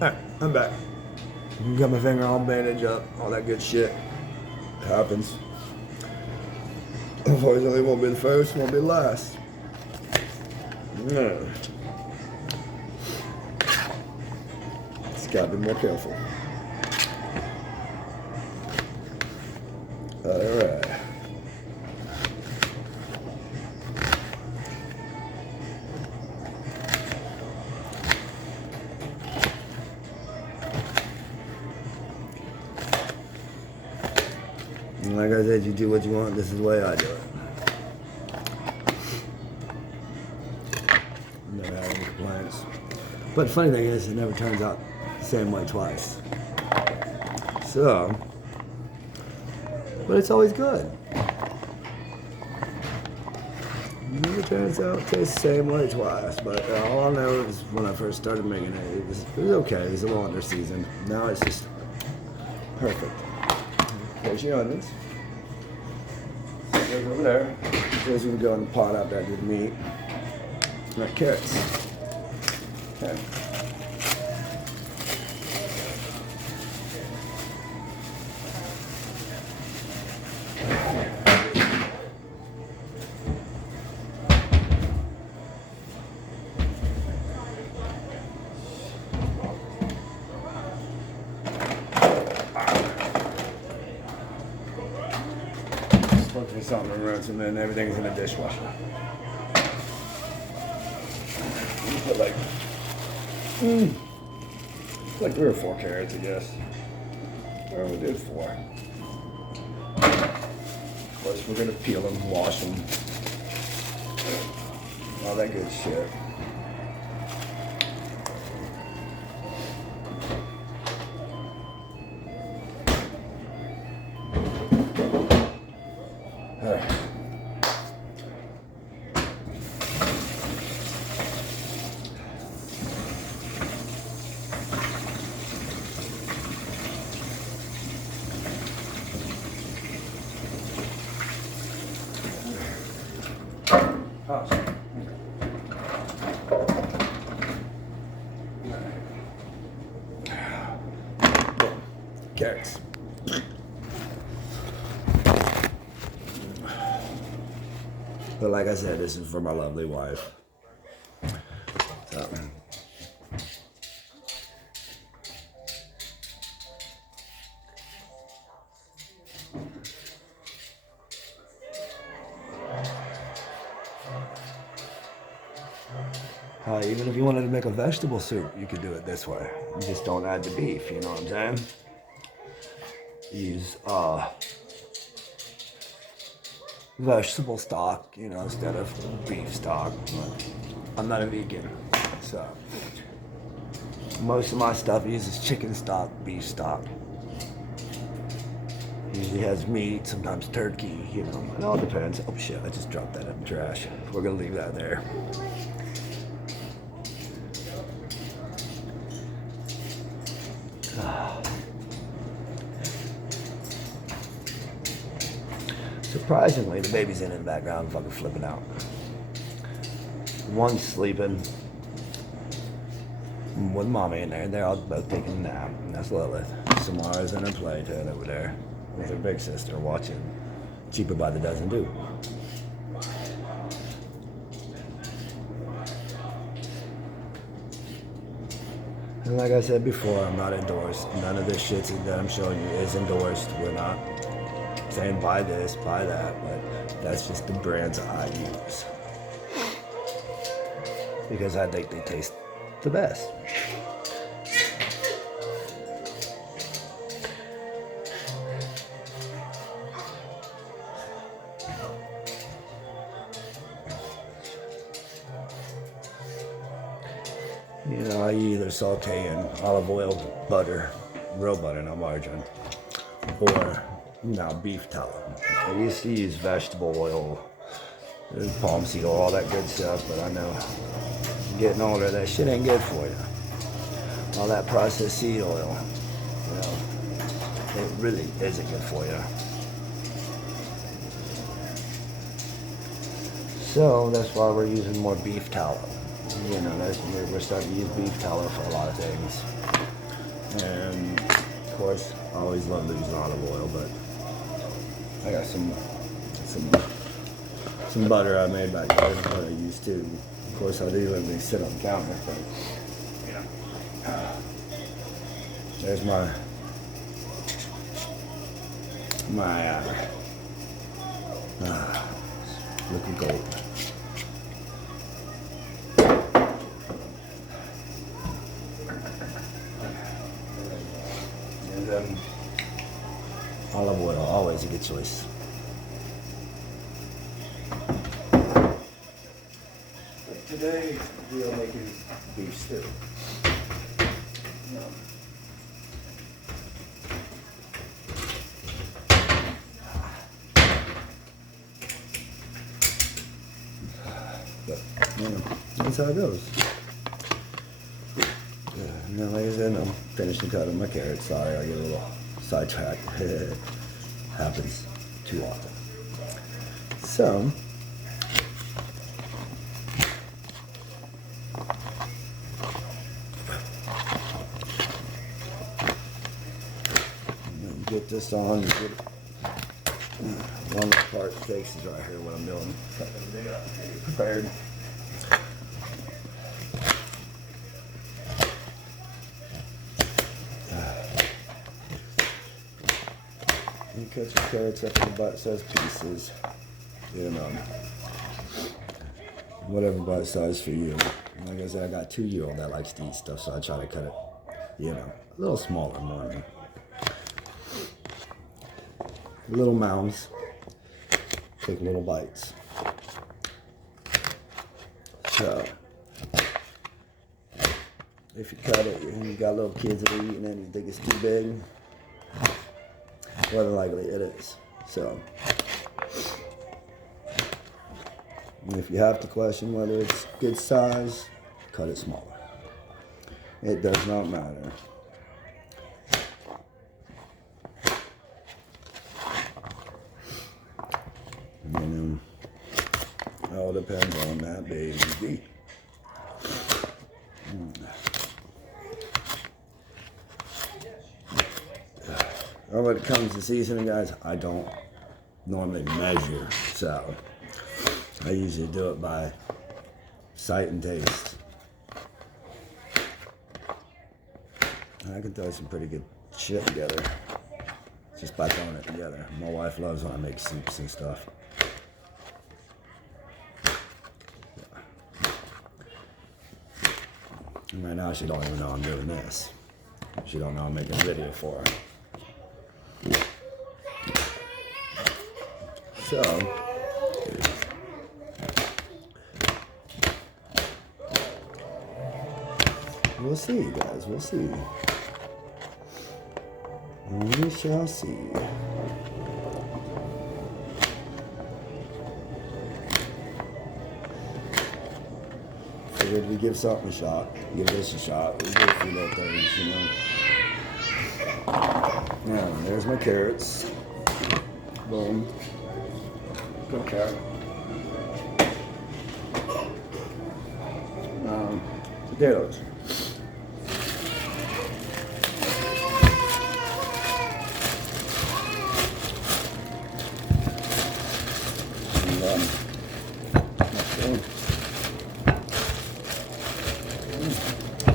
Alright, I'm back. Got my finger all bandaged up, all that good shit. Happens. Unfortunately, it won't be the first, won't be the last. No. Just gotta be more careful. Alright. And like I said, you do what you want. This is the way I do it. Never had any complaints. But the funny thing is, it never turns out the same way twice. So, but it's always good. It never turns out to taste the same way twice. But all I know is when I first started making it, it was okay. It was a little under seasoned. Now it's just perfect. There's your onions. Goes over there. Here's we go in the pot out there to the meat. And our carrots. Okay. Look for something to rinse and then everything's in the dishwasher. Put like 3 or 4 carrots, I guess. Well, we did 4. Of course, we're gonna peel them, wash them, all that good shit. Oh, sorry. Carrots. But like I said, this is for my lovely wife. So. Even if you wanted to make a vegetable soup, you could do it this way. You just don't add the beef, you know what I'm saying? Use vegetable stock, you know, instead of beef stock. But I'm not a vegan, so most of my stuff uses chicken stock, beef stock. Usually has meat, sometimes turkey, you know. It all depends. Oh shit, I just dropped that in the trash. We're gonna leave that there. Surprisingly, the baby's in the background fucking flipping out. One's sleeping with mommy in there. They're all both taking a nap. And that's Lilith. Samara's in her playtime over there with her big sister watching Cheaper by the Dozen Do. And like I said before, I'm not endorsed. None of this shit that I'm showing you is endorsed. We're not saying buy this, buy that, but that's just the brands I use. Because I think they taste the best. You know, I either saute in olive oil, butter, real butter, not margarine, or now beef tallow. I used to use vegetable oil, palm seed oil, all that good stuff, but I know getting older, that shit ain't good for you. All that processed seed oil, you know, it really isn't good for you. So that's why we're using more beef tallow. You know, we're starting to use beef tallow for a lot of things. course, I always love using olive oil, but I got some butter I made back there that I use too. Of course, I do let me sit on the counter, but you know, there's my liquid gold. And olive oil, always a good choice. But today we are making beef stew. But that's how it goes. And then, like I said, I'm finishing cutting my carrots. Sorry, I get a little sidetracked. Happens too often. So, get this on. One part of the cakes is right here. What I'm doing, prepared. You cut your carrots up in bite-sized pieces, and whatever bite size for you. Like I said, I got a 2-year-old that likes to eat stuff, so I try to cut it, a little smaller more. Little mounds, take little bites. So, if you cut it and you got little kids that are eating it and you think it's too big, more than likely it is. So, if you have to question whether it's good size, cut it smaller. It does not matter. It all depends on that baby. When it comes to seasoning, guys, I don't normally measure, so I usually do it by sight and taste. I can throw some pretty good shit together just by throwing it together. My wife loves when I make soups and stuff. And right now she don't even know I'm doing this. She don't know I'm making a video for her. So, we'll see, guys. We'll see. We shall see. Figured we give something a shot. Give this a shot. We do a few little things, Now, there's my carrots. Boom. Good carrot. Potatoes.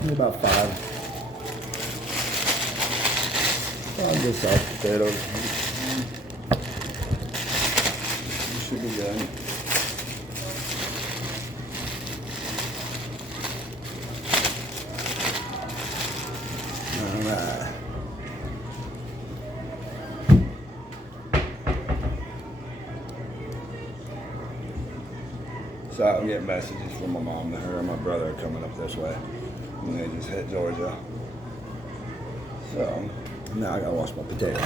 And about 5. Good sized potatoes. Should be good. Alright. So I'm getting messages from my mom that her and my brother are coming up this way. And they just hit Georgia. So now I gotta wash my potatoes.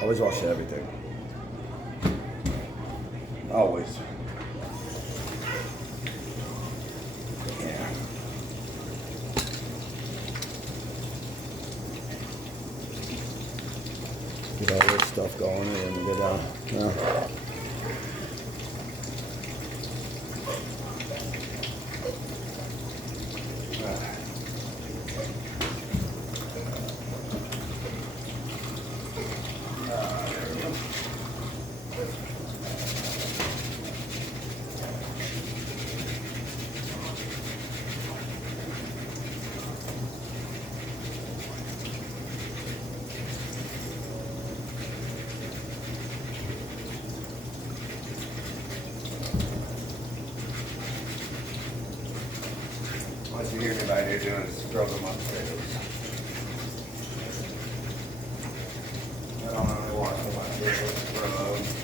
Always wash everything. Always. Yeah. Get all this stuff going and then go down. What you hear me right here doing is scrubbing my potatoes. I don't really want to my potatoes scrubbed.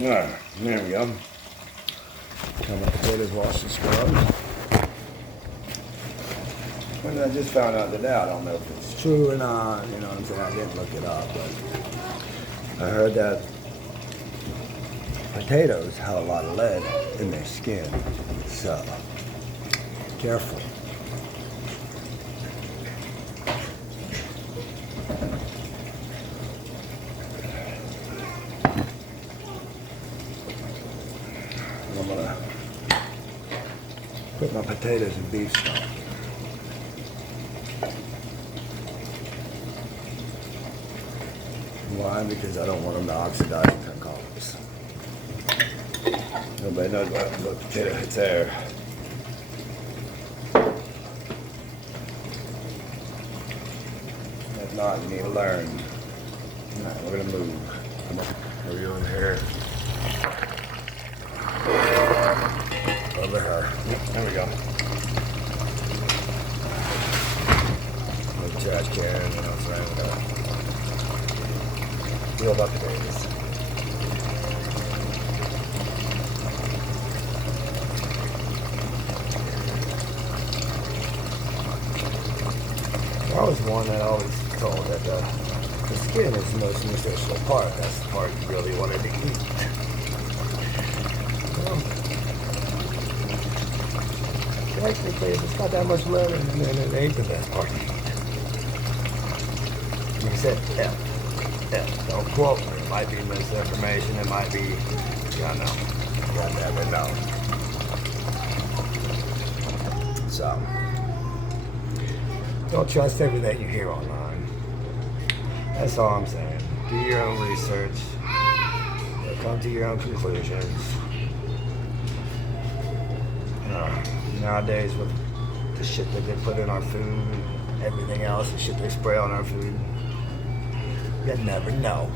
Alright, there we go. Got my potatoes washed and scrubbed. And I just found out today, I don't know if it's true or not, you know what I'm saying? I didn't look it up, but I heard that potatoes have a lot of lead in their skin, so careful. I'm gonna put my potatoes in beef stock. Why? Because I don't want them to oxidize and turn colors. Nobody knows what potato hits there. If not, you need to learn. Alright, we're gonna move. Over here. Over her. Yep, there we go. Little trash can, you know what I'm saying? Peeled up potatoes. I was one that always told that the skin is the most nutritional part. That's the part you really wanted to eat. Well, technically, if it's got that much lead in it, then it ain't the best part to eat. Like I said, yeah, don't quote me. It might be misinformation. It might be, you know, you'll never know. So, don't trust everything you hear online. That's all I'm saying. Do your own research. Come to your own conclusions. Nowadays, with the shit that they put in our food, everything else, the shit they spray on our food, you never know.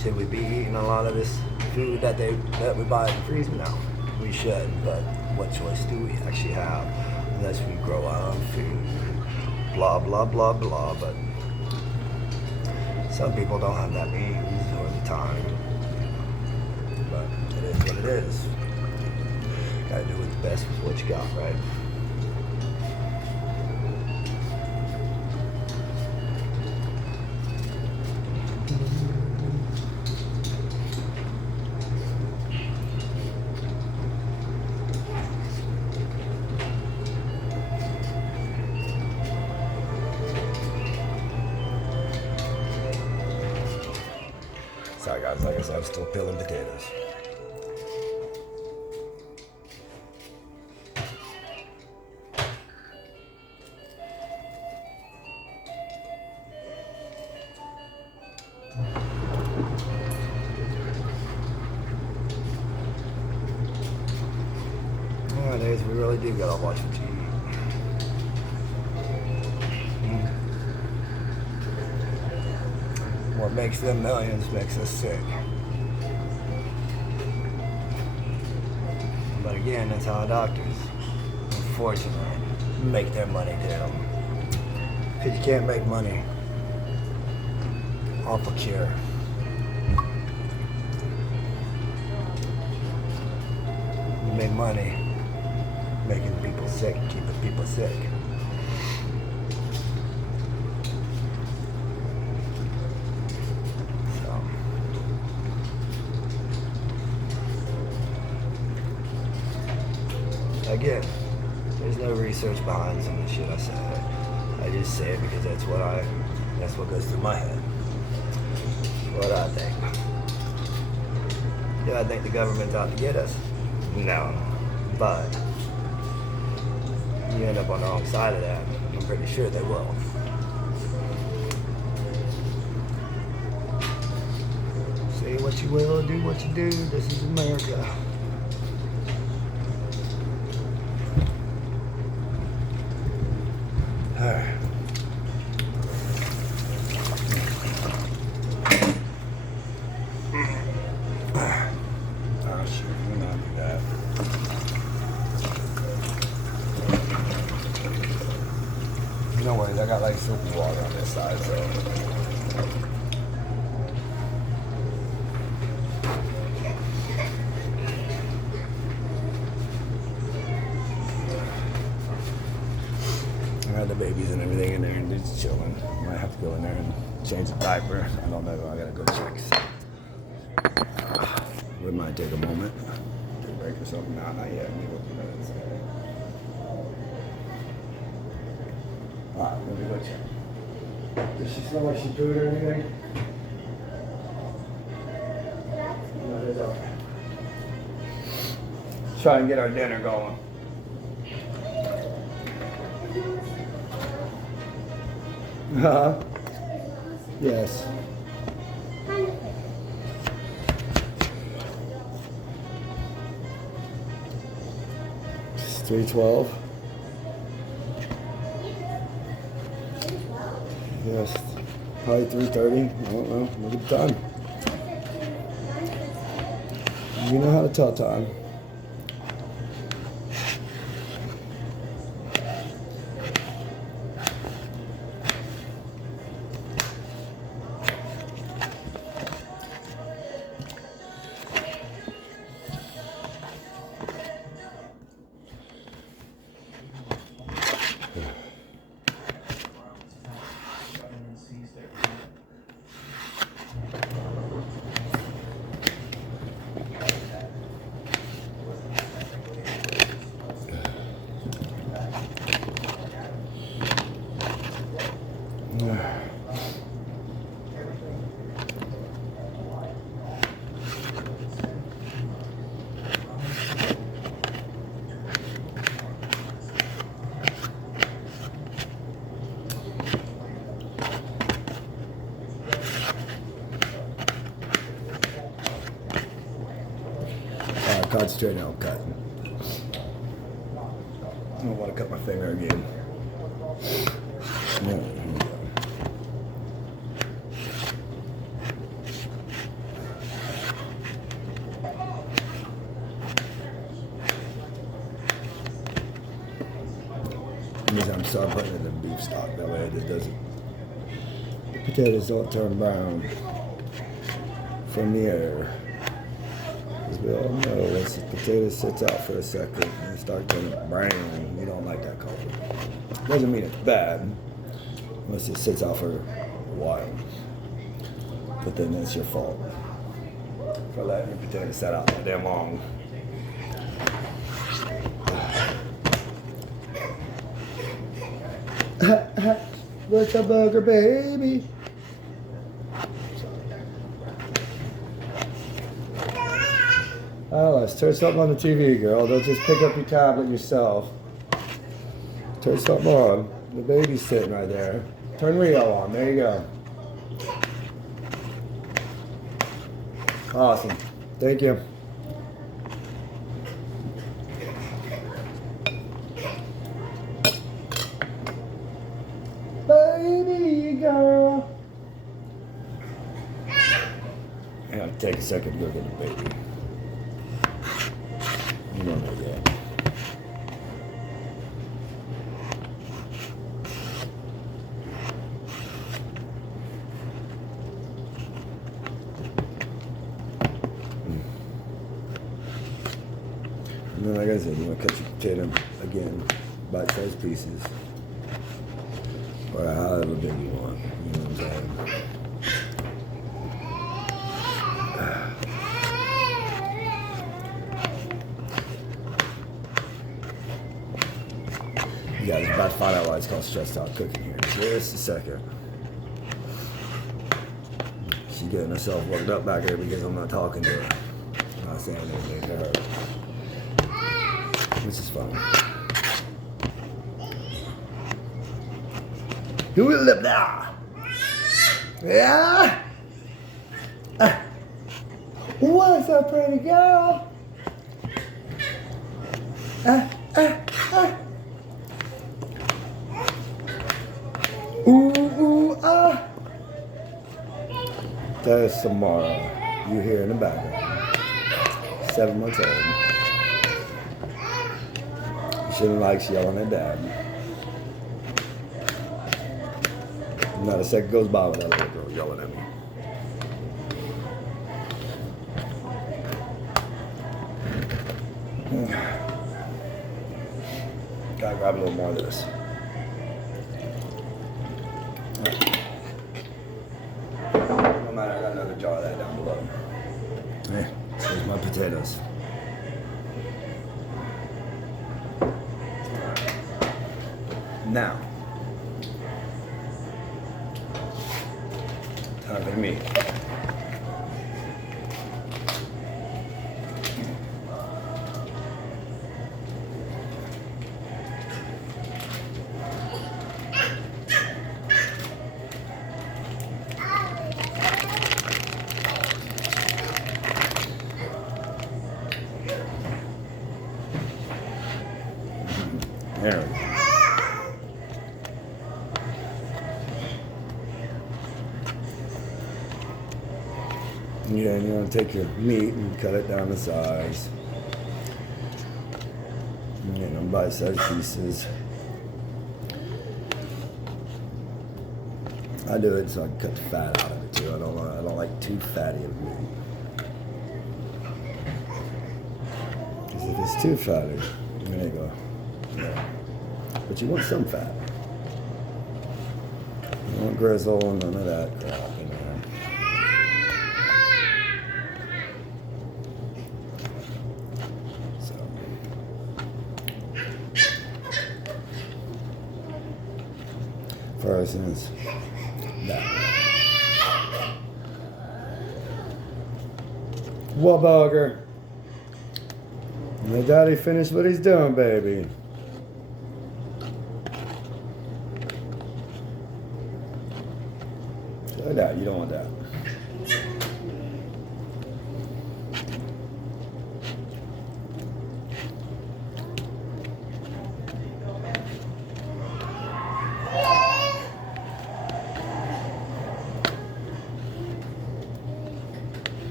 Should we be eating a lot of this food that we buy and freeze? No, we should. But what choice do we actually have unless we grow our own food? Blah blah blah blah. But some people don't have that means or the time. But it is what it is. Gotta do what's best with what you got, right? Sorry guys, like I said, I'm still peeling potatoes. Nowadays, we really do gotta watch what you eat. What makes them millions makes us sick. But again, that's how doctors, unfortunately, make their money too. Because you can't make money off a cure. You make money making people sick, keeping people sick. Again, there's no research behind some of the shit I say. I just say it because that's what I That's what goes through my head. What I think. Do I think the government's out to get us? No. But you end up on the wrong side of that. I'm pretty sure they will. Say what you will, do what you do. This is America. Alright. Oh shit, we're not do that. No worries, I got like soapy water on this side, so. I had the babies and everything in there and they're just chilling. Might have to go in there and change the diaper. I don't know, I gotta go check. It might take a moment. Take a break or something. Nah, not yet. Alright, let me go check. Does she smell like she pooed or anything? No, it's okay. Let's try and get our dinner going. Yes. It's 3:12. Yes. Probably 3:30. I don't know. Look at the time. You know how to tell time. Concentrating on cutting. I don't want to cut my finger again. No, here we go. I'm sorry putting it in the beef stock. That way it doesn't. The potatoes don't turn brown from the air. As we all know, once the potato sits out for a second and start turning brown, you don't like that color. Doesn't mean it's bad, unless it sits out for a while. But then that's your fault for letting your potato sit out that damn long. What's a burger, baby? Oh, let's turn something on the TV, girl. Don't just pick up your tablet yourself. Turn something on. The baby's sitting right there. Turn Rio on. There you go. Awesome. Thank you. Baby girl. I gotta take a second to go get the baby. You don't know yet. And then, like I said, you want to cut your potato again, bite-sized pieces, or however big you want. You know what I'm saying? You guys are about to find out why it's called stressed out cooking here. Just a second. She's getting herself worked up back here because I'm not talking to her. I'm not saying anything to her. Which is fine. Do we live there? Yeah? What's up, pretty girl? Ooh, ooh, ah. There's Samara. You hear in the background. 7 months old. She likes yelling at dad. Not a second goes by without that little girl yelling at me. Gotta grab a little more of this. No matter, I got another jar of that down below. Hey, here's my potatoes. Now, time for the meat. There we go. Yeah, and you want to take your meat and cut it down to size. You know, bite-sized pieces. I do it so I can cut the fat out of it too. I don't like too fatty of meat. Because if it's too fatty, there you go. Yeah. But you want some fat. You don't want grizzle and none of that crap in there. First is that. What burger? Let daddy finish what he's doing, baby. Like that, you don't want that.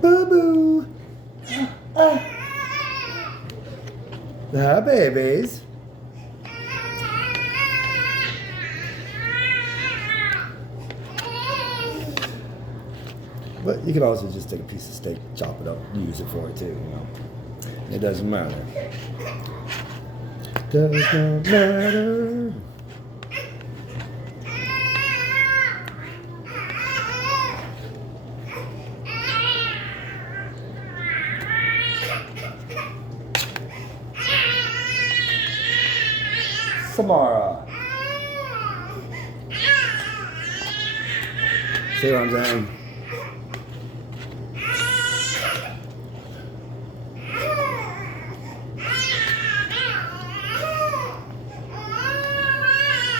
Boo-boo. The babies. But you can also just take a piece of steak, chop it up, and use it for it too, you know. It doesn't matter. Does not matter. Samara. See what I'm saying?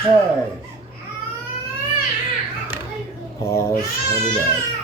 Hey. Pause. Hold it up.